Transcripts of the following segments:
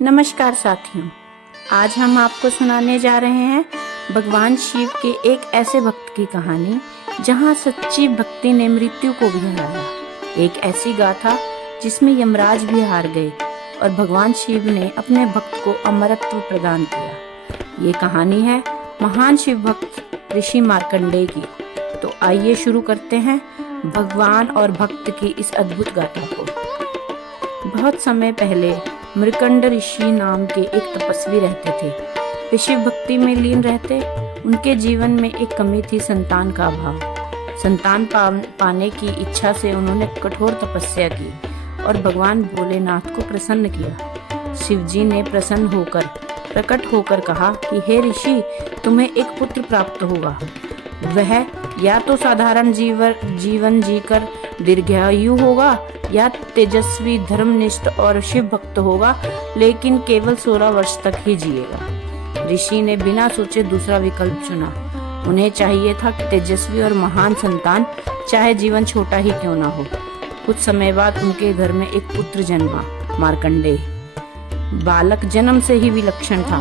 नमस्कार साथियों, आज हम आपको सुनाने जा रहे हैं भगवान शिव के एक ऐसे भक्त की कहानी जहां सच्ची भक्ति ने मृत्यु को भी हराया। एक ऐसी गाथा जिसमें यमराज भी हार गए और भगवान शिव ने अपने भक्त को अमरत्व प्रदान किया। ये कहानी है महान शिव भक्त ऋषि मार्कंडेय की। तो आइए शुरू करते हैं भगवान और भक्त की इस अद्भुत गाथा को। बहुत समय पहले मृकंड ऋषि नाम के एक तपस्वी रहते थे। वे शिव भक्ति में लीन रहते। उनके जीवन में एक कमी थी, संतान का अभाव। संतान पाने की इच्छा से उन्होंने कठोर तपस्या की और भगवान भोलेनाथ को प्रसन्न किया। शिव जी ने प्रकट होकर कहा कि हे ऋषि, तुम्हें एक पुत्र प्राप्त होगा। वह या तो साधारण जीवन जीकर दीर्घायु होगा या तेजस्वी, धर्मनिष्ठ और शिव भक्त होगा, लेकिन केवल 16 वर्ष तक ही जिएगा। ऋषि ने बिना सोचे दूसरा विकल्प चुना। उन्हें चाहिए था तेजस्वी और महान संतान, चाहे जीवन छोटा ही क्यों ना हो। कुछ समय बाद उनके घर में एक पुत्र जन्मा, मार्कंडेय। बालक जन्म से ही विलक्षण था।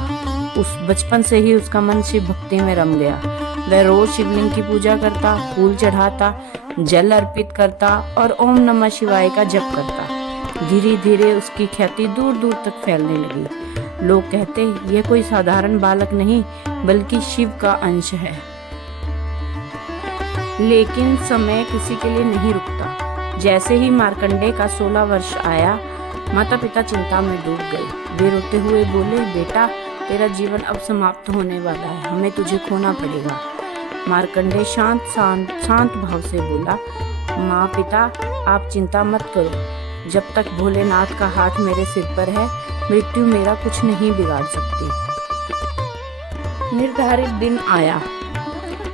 बचपन से ही उसका मन शिव भक्ति में रम गया। वह रोज शिवलिंग की पूजा करता, फूल चढ़ाता, जल अर्पित करता और ओम नमः शिवाय का जप करता। धीरे धीरे उसकी ख्याति दूर दूर तक फैलने लगी। लोग कहते, यह कोई साधारण बालक नहीं बल्कि शिव का अंश है। लेकिन समय किसी के लिए नहीं रुकता। जैसे ही मार्कंडेय का 16 वर्ष आया, माता पिता चिंता में डूब गए। वे रोते हुए बोले, बेटा, तेरा जीवन अब समाप्त होने वाला है, हमें तुझे खोना पड़ेगा। मार्कंडेय शांत भाव से बोला, माँ पिता, आप चिंता मत करो। जब तक भोलेनाथ का हाथ मेरे सिर पर है, मृत्यु मेरा कुछ नहीं बिगाड़ सकती। निर्धारित दिन आया।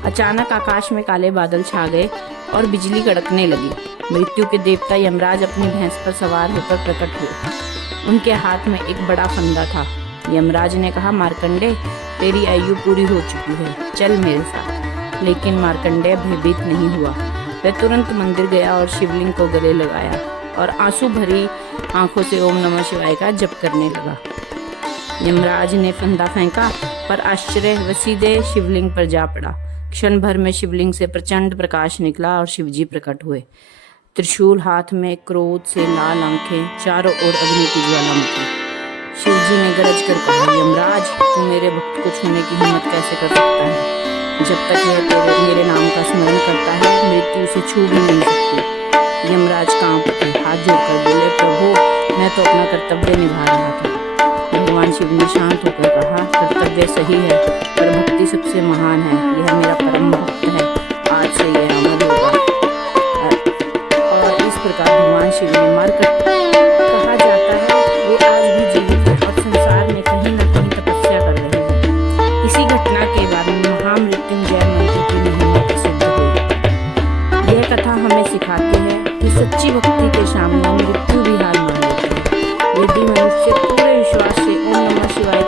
अचानक आकाश में काले बादल छा गए और बिजली कड़कने लगी। मृत्यु के देवता यमराज अपनी भैंस पर सवार होकर प्रकट हुए। उनके हाथ में एक बड़ा फंदा था। यमराज ने कहा, मार्कंडेय, तेरी आयु पूरी हो चुकी है, चल मेरे साथ। लेकिन मार्कंडेय भयभीत नहीं हुआ। वह तुरंत मंदिर गया और शिवलिंग को गले लगाया और आंसू भरी आंखों से ओम नमः शिवाय का जप करने लगा। यमराज ने फंदा फेंका, पर आश्चर्य वह सीधे शिवलिंग पर जा पड़ा। क्षण भर में शिवलिंग से प्रचंड प्रकाश निकला और शिवजी प्रकट हुए। त्रिशूल हाथ में, क्रोध से लाल आंखें, चारों ओर अग्नि की ज्वालामुखी। शिवजी ने गरज कर कहा, यमराज, तू मेरे भक्त को छूने की हिम्मत कैसे कर सकता है? जब तक यह मेरे नाम का स्मरण करता है, मृत्यु उसे छू भी नहीं सकती। यमराज कांप उठे, हाथ जोड़कर बोले, प्रभु, मैं तो अपना कर्तव्य निभा रहा था। भगवान शिव ने शांत होकर कहा, कर्तव्य सही है, पर भक्ति सबसे महान है। यह मेरा परम भक्त है, आज से यह अमर होगा। और इस प्रकार भगवान शिव ने कहा जाता है, वे आज भी जीवित है और संसार में कहीं न कहीं तपस्या कर रहे हैं। इसी घटना के बाद महामृत्युंजय मंत्र की महिमा प्रसिद्ध हुई। यह कथा हमें सिखाती है कि सच्ची भक्ति के सामने मृत्यु भी हार मान लेती है। यदि मनुष्य पूरे विश्वास से ओम नमः शिवाय